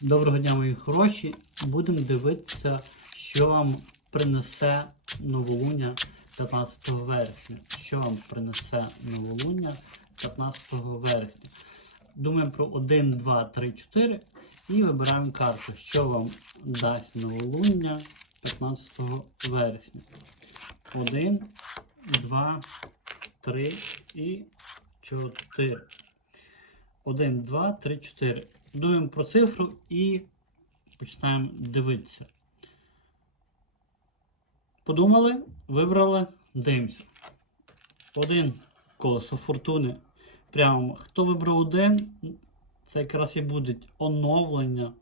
Доброго дня, мої хороші. Будемо дивитися, що вам принесе новолуння 15 вересня. Що вам принесе новолуння 15 вересня. Думаємо про 1, 2, 3, 4 і вибираємо карту, що вам дасть новолуння 15 вересня. 1, 2, 3 і 4. 1, 2, 3, 4. Думаємо про цифру і починаємо дивитися. Подумали, вибрали, дивимося. Один колесо фортуни. Прямо. Хто вибрав один, це якраз і буде оновлення,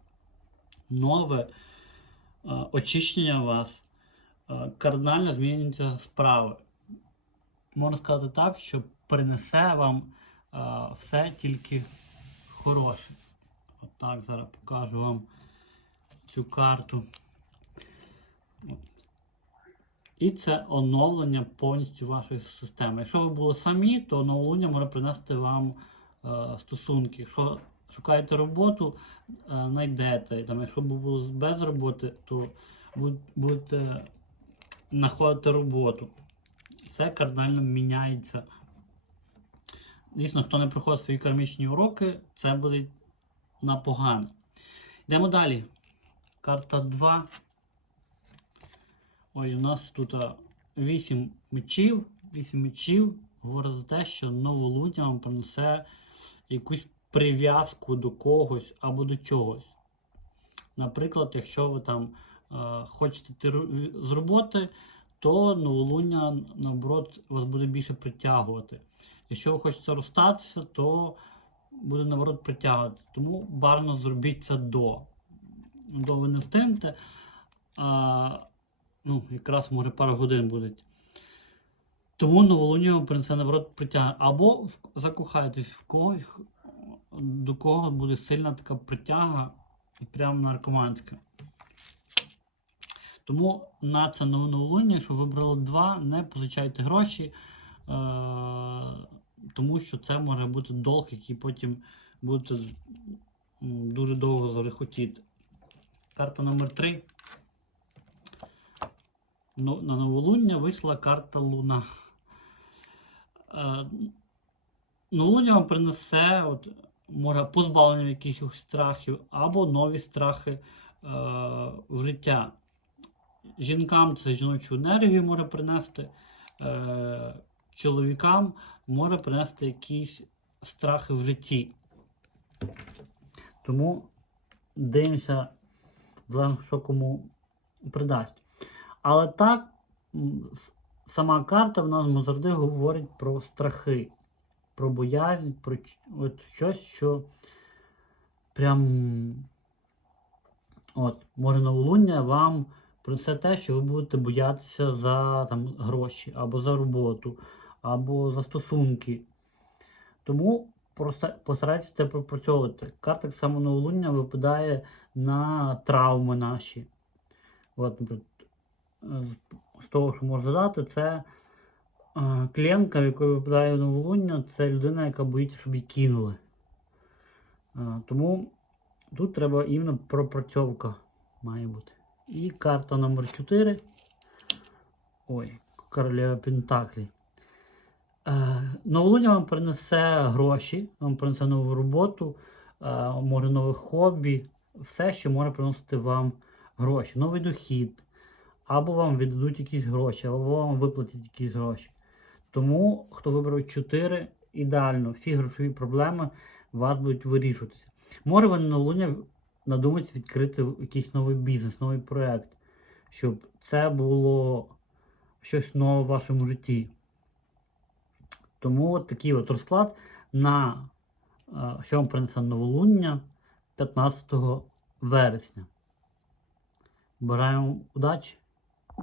нове е, очищення вас. Е, кардинально змінюються справи. Можна сказати так, що принесе вам все тільки хороше. Отак, зараз покажу вам цю карту. І це оновлення повністю вашої системи. Якщо ви були самі, то оновлення може принести вам е, стосунки. Якщо шукаєте роботу, е, знайдете. Там, якщо ви були без роботи, то буд- будете знаходити роботу. Все кардинально міняється. Звісно, хто не проходить свої кармічні уроки, це буде на погане. Йдемо далі. Карта 2. Ой, у нас тут 8 мечів. 8 мечів говорить за те, що новолуння вам принесе якусь прив'язку до когось або до чогось. Наприклад, якщо ви там е, хочете йти з роботи, то новолуння, наоборот, вас буде більше притягувати. Якщо ви хочете розстатися, то буде наоборот притягувати. Тому бажано зробіть це до. До ви не встигнете, а, ну, якраз може пару годин буде. Тому новолуння принесе наоборот притягне. Або закохайтесь в когось, до кого буде сильна така притяга, прямо наркоманська. Тому на це новолуння, якщо вибрали два, не позичайте гроші, е- тому що це може бути долг, який потім будете м, дуже довго зарехотіти. Карта номер 3. Ну, на новолуння вийшла карта Луна. Е, новолуння вам принесе от, може, позбавлення якихось страхів або нові страхи е, в життя. Жінкам це жіночу енергію може принести, е, чоловікам може принести якісь страхи в житті. Тому дивимося, залежно, що кому придасть. Але так, сама карта в нас завжди говорить про страхи, про боязнь, про от щось, що прям от, може новолуння вам принесе те, що ви будете боятися за там, гроші, або за роботу, або за стосунки. Тому постарайтеся це пропрацьовувати. Карта само новолуння випадає на травми наші. От, з того, що можу додати, це е, клієнтка, в якої випадає новолуння, це людина, яка боїться, щоб її кинули. Е, Тому тут треба іменно пропрацьовка має бути. І карта номер 4. Ой, королева Пентаклі. Е, Новолуння вам принесе гроші, вам принесе нову роботу, е, може нове хобі, все, що може приносити вам гроші, новий дохід, або вам віддадуть якісь гроші, або вам виплатять якісь гроші. Тому, хто вибрав 4, ідеально, всі грошові проблеми у вас будуть вирішуватися. Може ви на новолуння надумаєте відкрити якийсь новий бізнес, новий проєкт, щоб це було щось нове в вашому житті. Тому от такий от розклад на е, принесе новолуння 15 вересня. Бажаємо удачі!